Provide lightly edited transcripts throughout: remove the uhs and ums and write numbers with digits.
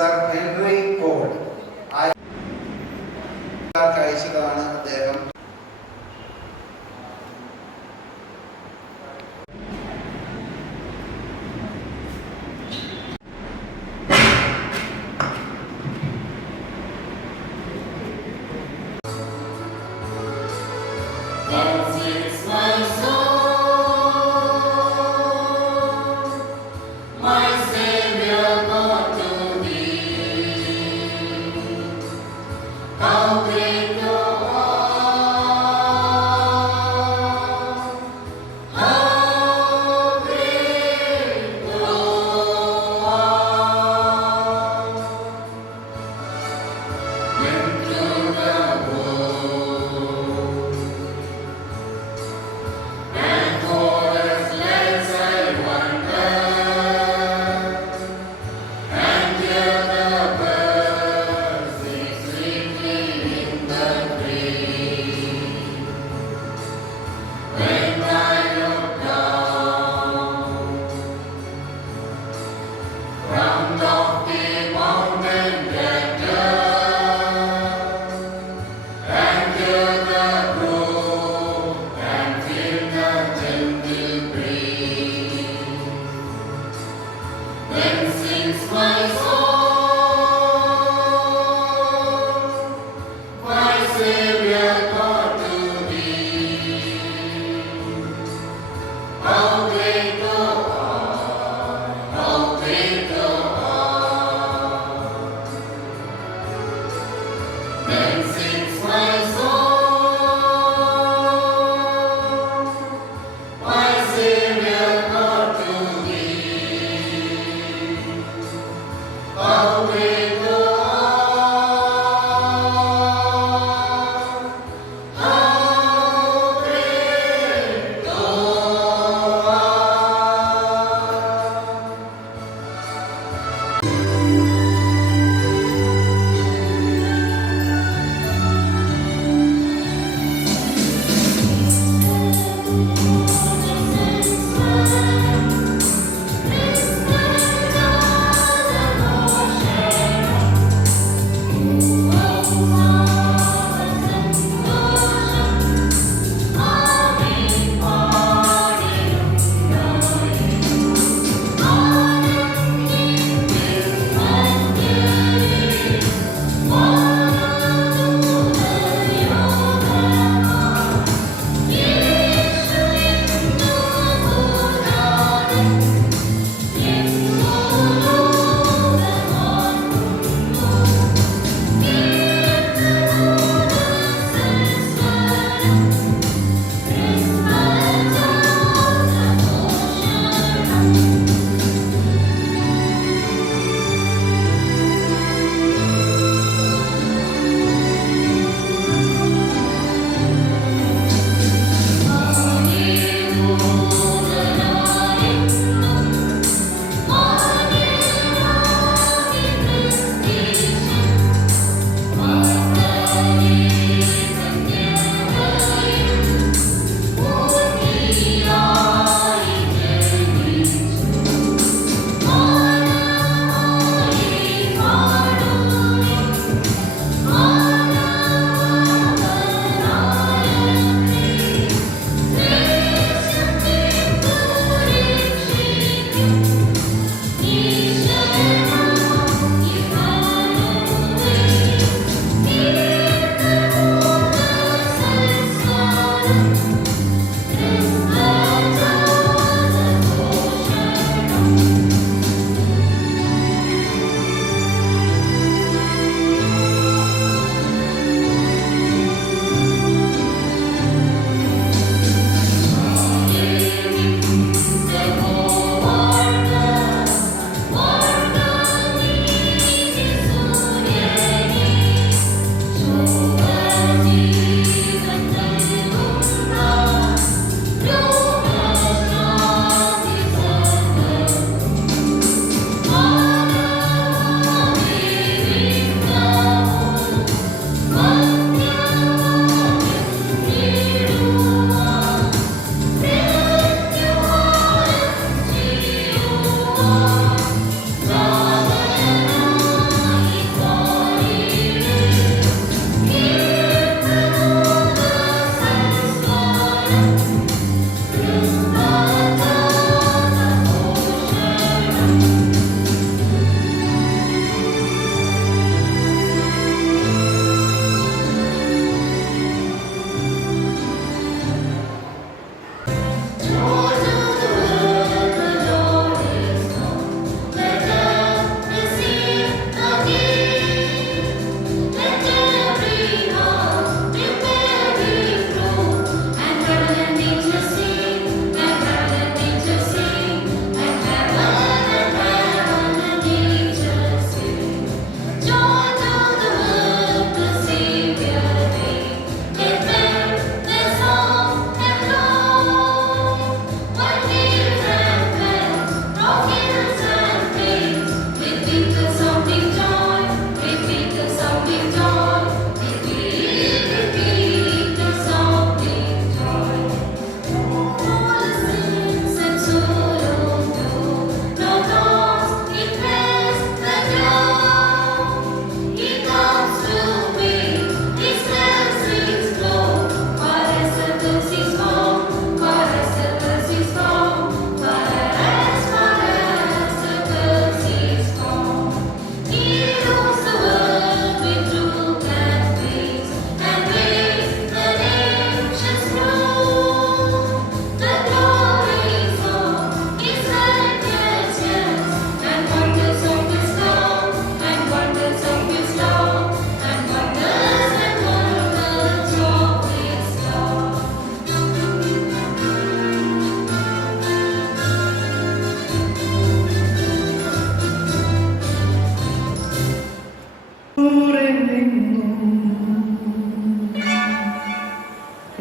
Sir Henry Ford അയച്ചതാണ് അദ്ദേഹം.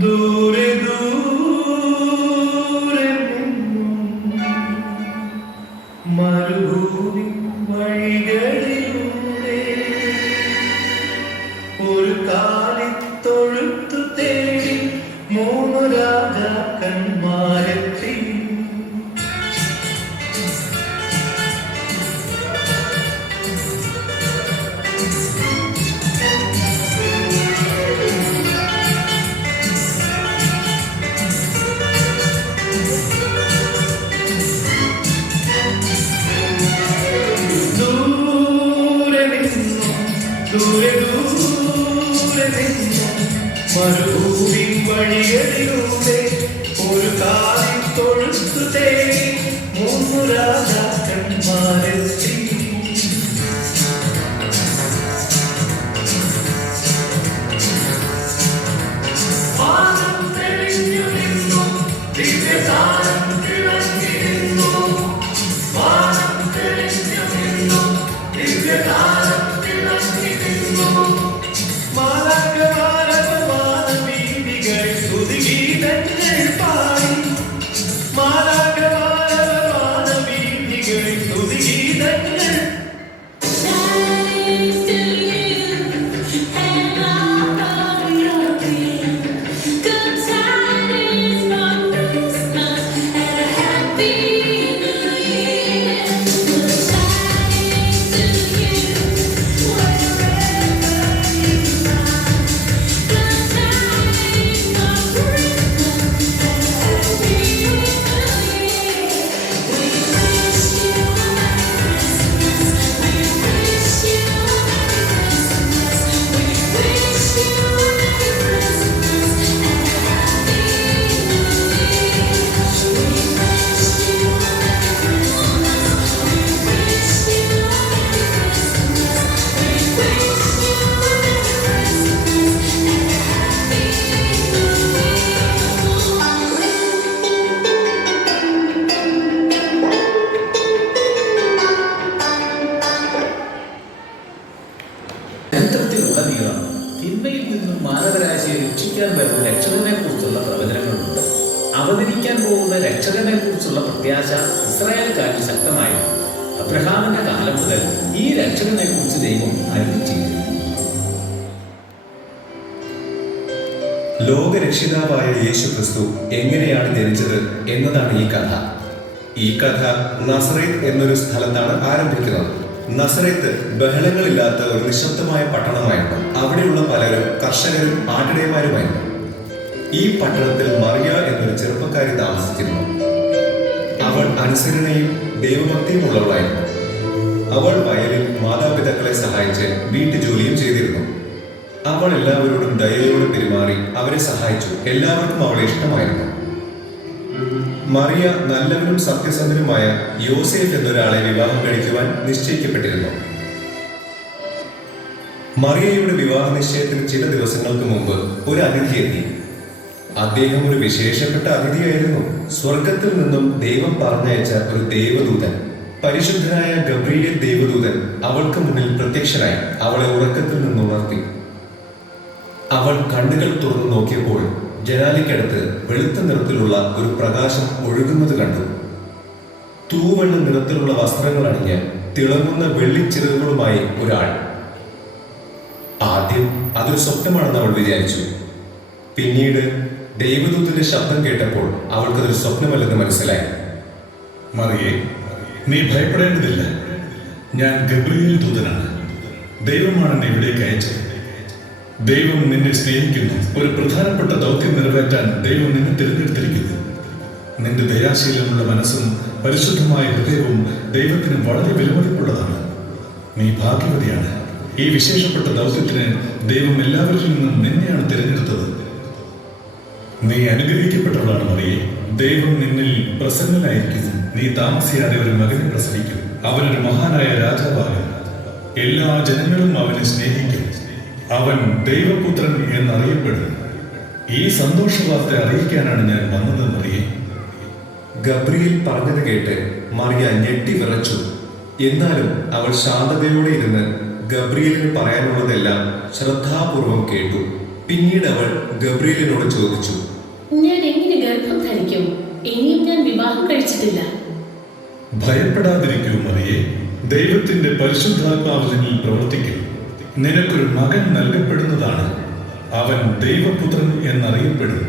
ദൂരെ ദൂരെ മരുഭൂമി വഴികളിലൂടെ ഒരു കാലിത്തൊഴുത്തു തേടി മൂന്നു രാജാക്കന്മാരെത്തി. ദൂരെ ദൂരെ മരുഭൂമി വഴികളിലൂടെ ഒരു കാലിത്തൊഴുത്തു തേടി മൂന്നു രാജാക്കന്മാരെത്തി. വാനം തെളിഞ്ഞു നിന്നു, ദിവ്യതാരം തിളങ്ങി നിന്നു. വാനം തെളിഞ്ഞു നിന്നു, ദിവ്യതാരം തിന്മയിൽ നിന്നും മാനവരാശിയെ രക്ഷിക്കാൻ വരുന്ന രക്ഷകനെ കുറിച്ചുള്ള പ്രവചനങ്ങളുണ്ട്. അവതരിക്കാൻ പോകുന്ന രക്ഷകനെ കുറിച്ചുള്ള പ്രത്യാശ ഇസ്രായേൽക്കാരിൽ ശക്തമായിരുന്നു. അബ്രഹാമിന്റെ കാലം മുതൽ ഈ രക്ഷകനെ കുറിച്ച് ദൈവം അരുളി ചെയ്തു. ലോകരക്ഷിതാവായ യേശു ക്രിസ്തു എങ്ങനെയാണ് ജനിച്ചത് എന്നതാണ് ഈ കഥ. ഈ കഥ നസറേത്ത് എന്നൊരു സ്ഥലത്താണ് ആരംഭിക്കുന്നത്. നസറേത്ത് ബഹളങ്ങളില്ലാത്ത ഒരു നിശബ്ദമായ പട്ടണമായിരുന്നു. അവിടെയുള്ള പലരും കർഷകരും ആട്ടിടയന്മാരുമായിരുന്നു. ഈ പട്ടണത്തിൽ മറിയ എന്നൊരു ചെറുപ്പക്കാരി താമസിച്ചിരുന്നു. അവൾ അനുസരണയും ദൈവഭക്തിയും ഉള്ളവളായിരുന്നു. അവൾ വയലിൽ മാതാപിതാക്കളെ സഹായിച്ച് വീട്ടുജോലിയും ചെയ്തിരുന്നു. അവൾ എല്ലാവരോടും ദയയോടെ പെരുമാറി അവരെ സഹായിച്ചു. എല്ലാവർക്കും അവളെ ഇഷ്ടമായിരുന്നു. മറിയ നല്ലവനും സത്യസന്ധനുമായ യോസേഫ് എന്നൊരാളെ വിവാഹം കഴിക്കുവാൻ നിശ്ചയിക്കപ്പെട്ടിരുന്നു. മറിയയുടെ വിവാഹ നിശ്ചയത്തിന് ചില ദിവസങ്ങൾക്ക് മുമ്പ് ഒരു അതിഥി എത്തി. അദ്ദേഹം ഒരു വിശേഷപ്പെട്ട അതിഥിയായിരുന്നു. സ്വർഗത്തിൽ നിന്നും ദൈവം പറഞ്ഞയച്ച ഒരു ദേവദൂതൻ, പരിശുദ്ധനായ ഗബ്രിയേൽ ദേവദൂതൻ അവൾക്ക് മുന്നിൽ പ്രത്യക്ഷനായി അവളെ ഉറക്കത്തിൽ നിന്ന് ഉണർത്തി. അവൾ കണ്ണുകൾ തുറന്നു നോക്കിയപ്പോൾ ജനാലിക്കടുത്ത് വെളുത്ത നിറത്തിലുള്ള ഒരു പ്രകാശം ഒഴുകുന്നത് കണ്ടു. തൂവെള്ള നിറത്തിലുള്ള വസ്ത്രങ്ങൾ അണിഞ്ഞ് തിളങ്ങുന്ന വെള്ളിച്ചിറകുകളുമായി ഒരാൾ. ആദ്യം അതൊരു സ്വപ്നമാണെന്ന് അവൾ വിചാരിച്ചു. പിന്നീട് ദൈവദൂതന്റെ ശബ്ദം കേട്ടപ്പോൾ അവൾക്കതൊരു സ്വപ്നമല്ലെന്ന് മനസ്സിലായി. മറിയേ, നീ ഭയപ്പെടേണ്ടതില്ല. ഞാൻ ഗബ്രിയേൽ ദൂതനാണ്. ദൈവമാണ് എന്നെ ഇവിടേക്ക് അയച്ചത്. ദൈവം നിന്നെ സ്നേഹിക്കുന്നു. ഒരു പ്രധാനപ്പെട്ട ദൗത്യം നിറവേറ്റാൻ ദൈവം നിന്നെ തിരഞ്ഞെടുത്തിരിക്കുന്നു. നിന്റെ ദയാശീലമുള്ള മനസ്സും പരിശുദ്ധമായ ഹൃദയവും ദൈവത്തിന് വളരെ വിലമതിപ്പുള്ളതാണ്. നീ ഭാഗ്യവതിയാണ്. ഈ വിശേഷപ്പെട്ട ദൗത്യത്തിന് ദൈവം എല്ലാവരിൽ നിന്നും നിന്നെയാണ് തിരഞ്ഞെടുത്തത്. നീ അനുഗ്രഹിക്കപ്പെട്ടവളാണ് മറിയേ. ദൈവം നിന്നിൽ പ്രസന്നനായിരിക്കുന്നു. നീ താമസിയാതെ ഒരു മകനെ പ്രസവിക്കും. അവനൊരു മഹാനായ രാജാവാകും. എല്ലാ ജനങ്ങളും അവനെ സ്നേഹിക്കും. അവൻ ദൈവപുത്രൻ എന്നറിയപ്പെടും. ഈ സന്തോഷ വാർത്ത അറിയിക്കാനാണ് ഞാൻ വന്നത് മറിയേ. ഗബ്രിയേൽ പറഞ്ഞത് കേട്ട് മറിയ ഞെട്ടി വിറച്ചു. എന്നാലും അവൾ ശാന്തതയോടെ ഇരുന്ന് ഗബ്രിയേലിന് പറയാനുള്ളതെല്ലാം ശ്രദ്ധാപൂർവം കേട്ടു. പിന്നീട് അവൾ ഗബ്രിയേലിനോട് ചോദിച്ചു, ഞാൻ എങ്ങനെ ഗർഭം ധരിക്കും? ഇനിയും ഞാൻ വിവാഹം കഴിച്ചിട്ടില്ല. ഭയപ്പെടാതിരിക്കൂ മറിയേ, ദൈവത്തിന്റെ പരിശുദ്ധാത്മാവ് നിന്നിൽ പ്രവർത്തിക്കും. നിനക്കൊരു മകൻ നൽകപ്പെടുന്നതാണ്. അവൻ ദൈവപുത്രൻ എന്നറിയപ്പെടും.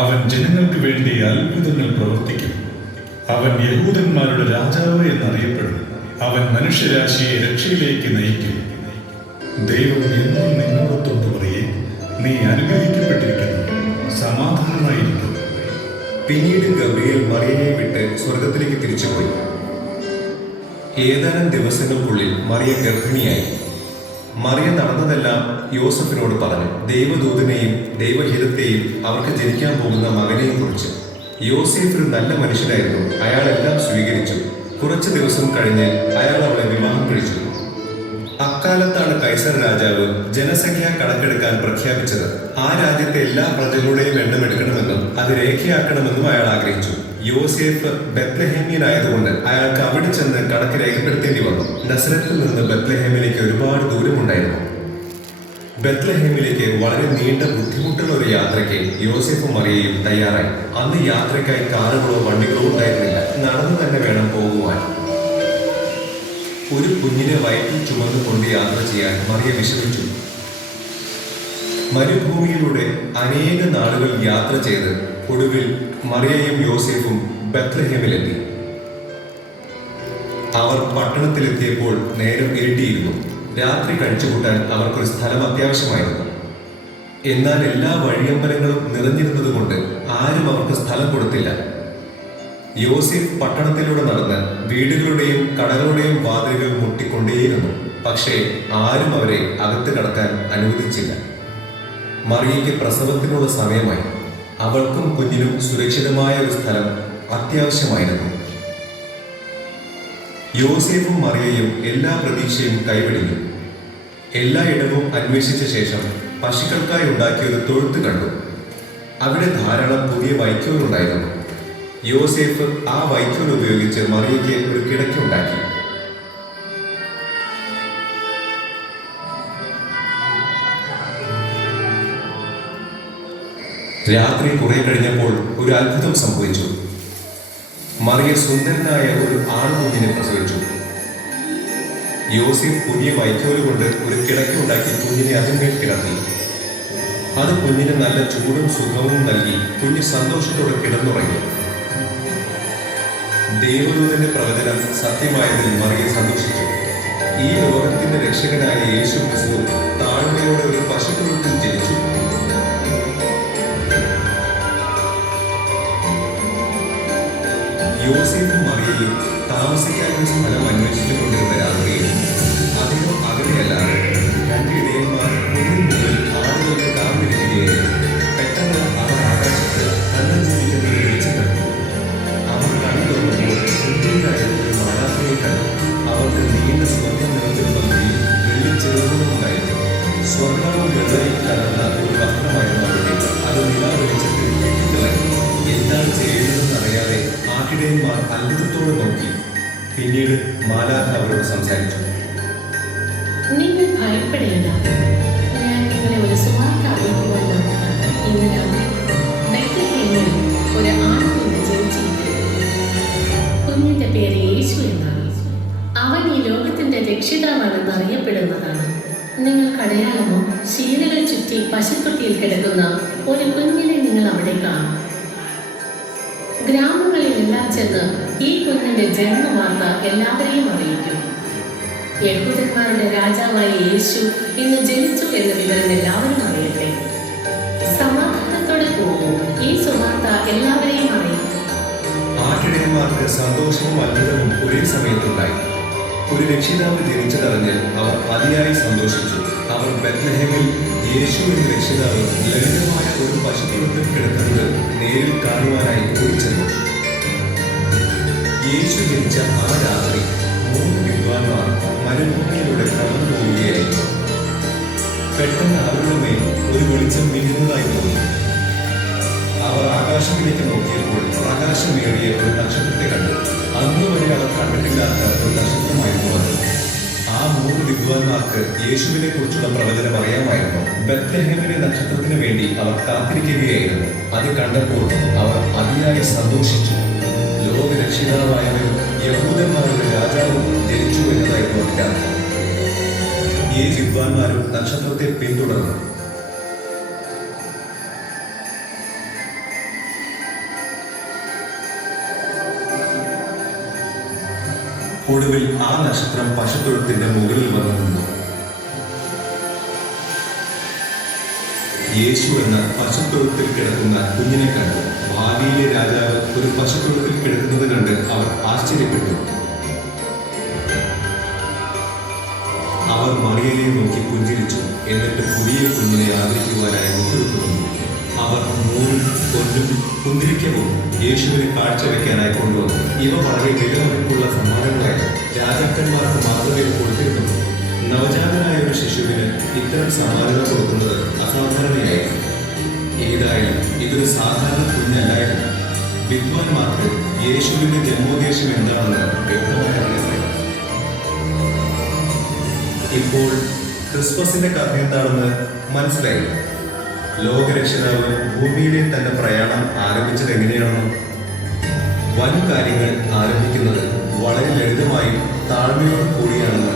അവൻ ജനങ്ങൾക്ക് വേണ്ടി അത്ഭുതങ്ങൾ പ്രവർത്തിക്കും. അവൻ യഹൂദന്മാരുടെ രാജാവ് എന്നറിയപ്പെടും. അവൻ മനുഷ്യരാശിയെ രക്ഷയിലേക്ക് നയിക്കും. ദൈവം എന്നും നിന്നോടൊത്തുണ്ട് മറിയേ, നീ അനുഗ്രഹിക്കപ്പെട്ടിരിക്കുന്നു. സമാധാനമായിരിക്കും. പിന്നീട് ഗബ്രിയേൽ മറിയയെ വിട്ട് സ്വർഗത്തിലേക്ക് തിരിച്ചുപോയി. ഏതാനും ദിവസങ്ങൾക്കുള്ളിൽ മറിയ ഗർഭിണിയായി. മറിയ നടന്നതെല്ലാം യോസഫിനോട് പറഞ്ഞു. ദൈവദൂതനെയും ദൈവഹിതത്തെയും അവർക്ക് ജനിക്കാൻ പോകുന്ന മകനെയും കുറിച്ച്. യോസേഫ് ഒരു നല്ല മനുഷ്യനായിരുന്നു. അയാളെല്ലാം സ്വീകരിച്ചു. കുറച്ചു ദിവസം കഴിഞ്ഞ് അയാൾ അവളെ വിവാഹം കഴിച്ചു. അക്കാലത്താണ് കൈസർ രാജാവ് ജനസംഖ്യ കണക്കെടുക്കാൻ പ്രഖ്യാപിച്ചത്. ആ രാജ്യത്തെ എല്ലാ പ്രജകളുടെയും എണ്ണം എടുക്കണമെന്നും അത് രേഖയാക്കണമെന്നും അയാൾ ആഗ്രഹിച്ചു. യോസേഫ് ബെത്ലഹേമ്യനായതുകൊണ്ട് അയാൾക്ക് അവിടെ ചെന്ന് കണക്ക് രേഖപ്പെടുത്തേണ്ടി വന്നു. നസറത്തിൽ നിന്ന് ബെത്ലഹേമിലേക്ക് ഒരുപാട് ദൂരമുണ്ടായിരുന്നു. ബെത്ലഹേമിലേക്ക് വളരെ നീണ്ട ബുദ്ധിമുട്ടുള്ള ഒരു യാത്രയ്ക്ക് യോസേഫും മറിയയും തയ്യാറായി. അന്ന് യാത്രയ്ക്കായി കാറുകളോ വണ്ടികളോ ഉണ്ടായിരുന്നില്ല. നടന്നു തന്നെ വേണം പോകുവാൻ. ഒരു കുഞ്ഞിനെ വയറ്റിൽ ചുമന്നുകൊണ്ട് യാത്ര ചെയ്യാൻ മറിയ വിഷമിച്ചു. മരുഭൂമിയിലൂടെ അനേക നാളുകൾ യാത്ര ചെയ്ത് ഒടുവിൽ മറിയയും യോസേഫും ബെത്ലഹേമിലെത്തി. അവർ പട്ടണത്തിലെത്തിയപ്പോൾ നേരം ഇരുട്ടിയിരുന്നു. രാത്രി കഴിച്ചുകൂട്ടാൻ അവർക്കൊരു സ്ഥലം അത്യാവശ്യമായിരുന്നു. എന്നാൽ എല്ലാ വഴിയമ്പലങ്ങളും നിറഞ്ഞിരുന്നത് കൊണ്ട് ആരും അവർക്ക് സ്ഥലം കൊടുത്തില്ല. യോസേഫ് പട്ടണത്തിലൂടെ നടന്ന് വീടുകളുടെയും കടകളുടെയും വാതിലുകൾ മുട്ടിക്കൊണ്ടേയിരുന്നു. പക്ഷേ ആരും അവരെ അകത്ത് കടക്കാൻ അനുവദിച്ചില്ല. മറിയയ്ക്ക് പ്രസവത്തിനുള്ള സമയമായി. അവൾക്കും കുഞ്ഞിനും സുരക്ഷിതമായ ഒരു സ്ഥലം അത്യാവശ്യമായിരുന്നു. യോസേഫും മറിയയും എല്ലാ പ്രതീക്ഷയും കൈവിടിഞ്ഞു. എല്ലായിടവും അന്വേഷിച്ച ശേഷം പശുക്കൾക്കായി ഉണ്ടാക്കിയ ഒരു തൊഴുത്ത് കണ്ടു. അവിടെ ധാരാളം പുതിയ വൈക്കോലുണ്ടായിരുന്നു. യോസേഫ് ആ വൈക്കോൽ ഉപയോഗിച്ച് മറിയയ്ക്ക് ഒരു കിടക്കുണ്ടാക്കി. രാത്രി കുറെ കഴിഞ്ഞപ്പോൾ ഒരു അത്ഭുതം സംഭവിച്ചു. മറിയ സുന്ദരനായ ഒരു ആൺകുഞ്ഞിനെ പ്രസവിച്ചു. യോസേഫ് പുതിയ വൈക്കോല് കൊണ്ട് ഒരു കിടക്കുണ്ടാക്കി കുഞ്ഞിനെ അതിന്മേൽ കിടത്തി. അത് കുഞ്ഞിന് നല്ല ചൂടും സുഖവും നൽകി കുഞ്ഞ് സന്തോഷത്തോടെ കിടന്നുറങ്ങി. ദൈവദൂതന്റെ പ്രവചനം സത്യമായതിൽ മറിയ സന്തോഷിച്ചു. ഈ ലോകത്തിന്റെ രക്ഷകനായ യേശു ക്രിസ്തു താഴ്മയോടെ ഒരു പശുത്തൊഴുത്തിൽ ജനിച്ചു. യോസേഫും മറിയയും താമസിക്കാൻ ഒരു സ്ഥലം അന്വേഷിച്ചുകൊണ്ടിരുന്ന രാത്രിയിൽ അധികം അകലെയല്ലാതെ രണ്ട് ഇടയന്മാർ ഒന്നിന് മുകളിൽ ആളുകൾക്ക് കാത്തിരിക്കുകയായിരുന്നു. പെട്ടെന്ന് അവർ ആകാശത്ത് കണ്ണം ജീവിക്കുന്ന ഒരു വെളിച്ചം കണ്ടു. അവർ കണ്ണു തുറന്നപ്പോൾ സുന്ദരിയായ ഒരു മാലാഖയെ കണ്ടു. അവർക്ക് നീണ്ട സ്വർണ്ണ നിറത്തിലുള്ള മുടിയും വെള്ളി ചെറുതുണ്ടായിരുന്നു. സ്വർണ്ണവും വെള്ളയും കലർന്ന ഒരു വസ്ത്രമായിരുന്നു അവരുടെ. അത് നിലാ വെളിച്ചത്തിൽ കെട്ടിത്തിളങ്ങി. എന്താണ് ചെയ്യുന്നതെന്ന് അറിയാതെ ആട്ടിടയന്മാർ അത്ഭുതത്തോടെ നോക്കി. പിന്നീട് മാലാഖ അവരോട് സംസാരിച്ചു. നിങ്ങൾ ഭയപ്പെടേണ്ട. ഞാൻ നിങ്ങളെ ഒരു സുവാർത്ത അറിയിക്കുവാൻ വന്നതാണ്. ഇന്ന് രാത്രി ബെത്ലഹേമിൽ ഒരു ആൺകുഞ്ഞ് ജനിച്ചിരിക്കുന്നു. കുഞ്ഞിന്റെ പേര് യേശു എന്നാണ്. അവൻ ഈ ലോകത്തിന്റെ രക്ഷിതാവാണെന്ന് അറിയപ്പെടുന്നതാണ്. നിങ്ങൾക്കടയാളമോ ശീലകൾ ചുറ്റി പശുത്തൊട്ടിയിൽ കിടക്കുന്ന ഒരു കുഞ്ഞിനെ നിങ്ങൾ അവിടെ കാണും. ഗ്രാമങ്ങളിലെല്ലാം ചെന്ന് ഈ കുഞ്ഞിന്റെ ജന്മവാർത്ത എല്ലാവരെയും അറിയിക്കും. യഹൂദന്മാരുടെ രാജാവായ യേശു ഇന്ന് ജനിച്ചു എന്ന വിവരം എല്ലാവരും അറിയട്ടെ. സമാധാനത്തോടെ പോകും. ഈ സുവാർത്ത എല്ലാവരെയും അറിയിക്കും. ആട്ടിടയന്മാർക്ക് സന്തോഷവും അത്ഭുതവും ഒരേ സമയത്തുണ്ടായി. ഒരു രക്ഷിതാവ് ജനിച്ചതറിഞ്ഞ് അവർ അതിയായി സന്തോഷിച്ചു. അവർ ബെത്ലഹേമിൽ യേശു എന്ന രക്ഷിതാവ് ലളിതമായ ഒരു പശുത്തൊഴുത്തിൽ കിടക്കുന്നത് നേരിൽ കാണുവാനായി ഓടിച്ചെന്നു. യേശു ജനിച്ച ആ രാത്രി 3 വിദ്വാൻമാർ മരുഭൂമിയിലൂടെ കടന്നു പോവുകയായിരുന്നു. പെട്ടെന്ന് അവരുടെ മേൽ ഒരു വെളിച്ചം മിന്നുന്നതായി തോന്നി. അവർ ആകാശത്തിലേക്ക് നോക്കിയപ്പോൾ പ്രകാശമേറിയ ഒരു നക്ഷത്രത്തെ കണ്ടു. അന്നുവരെ അവർ കണ്ടിട്ടില്ലാത്ത ഒരു നക്ഷത്രമായിരുന്നു അത്. ആ ആ 3 വിദ്വാൻമാർക്ക് യേശുവിനെ കുറിച്ചുള്ള പ്രവചനം അറിയാമായിരുന്നു. ബത്ലഹേമിലെ നക്ഷത്രത്തിന് വേണ്ടി അവർ കാത്തിരിക്കുകയായിരുന്നു. അത് കണ്ടപ്പോൾ അവർ അതിയായി സന്തോഷിച്ചു. ലോകരക്ഷിതാവായവരും യഹൂദന്മാരുടെ രാജാവും ജനിച്ചു എന്നതായിരുന്നു അതിന്റെ അർത്ഥം. ഈ വിദ്വാൻമാരും നക്ഷത്രത്തെ പിന്തുടർന്നു. ഒടുവിൽ ആ നക്ഷത്രം പശുത്തൊഴുത്തിന്റെ മുകളിൽ വന്നു നിന്നു. യേശു എന്ന പശുത്തൊഴുത്തിൽ കിടക്കുന്ന കുഞ്ഞിനെ കണ്ടു. ഭാവിയിലെ രാജാവ് ഒരു പശുത്തൊഴുത്തിൽ കിടക്കുന്നത് കണ്ട് അവർ ആശ്ചര്യപ്പെട്ടു. അവർ മറിയയെ നോക്കി പുഞ്ചിരിച്ചു. എന്നിട്ട് പുതിയ കുഞ്ഞിനെ ആദരിക്കുവാനായി മുട്ടുകൊടുത്തു. അവർ നൂലും പൊന്നും കുന്തിരിക്കവും യേശുവിനെ കാഴ്ചവെക്കാനായി കൊണ്ടുവന്നു. ഇവ വളരെ വിലമതിപ്പുള്ള സമ്മാനങ്ങളായി രാജാക്കന്മാർക്ക് മാതൃകയിൽ കൊടുത്തിരുന്നു. നവജാതനായ ഒരു ശിശുവിന് ഇത്തരം സമ്മാനങ്ങൾ കൊടുക്കുന്നത് അസാധാരണയായിരുന്നു. ഏതായാലും ഇതൊരു സാധാരണ കുഞ്ഞല്ലായിരുന്നു. വിദ്വാൻമാർക്ക് യേശുവിന്റെ ജന്മോദ്ദേശം എന്താണെന്ന് വ്യക്തമായി അറിയാമായിരുന്നു. ഇപ്പോൾ ക്രിസ്മസിന്റെ കഥ എന്താണെന്ന് മനസ്സിലായി. ലോകരക്ഷിതാവ് ഭൂമിയിലെ തന്റെ പ്രയാണം ആരംഭിച്ചത് എങ്ങനെയാണെന്നും വൻ കാര്യങ്ങൾ ആരംഭിക്കുന്നത് വളരെ ലളിതമായും താഴ്മയോട് കൂടിയാണെന്ന്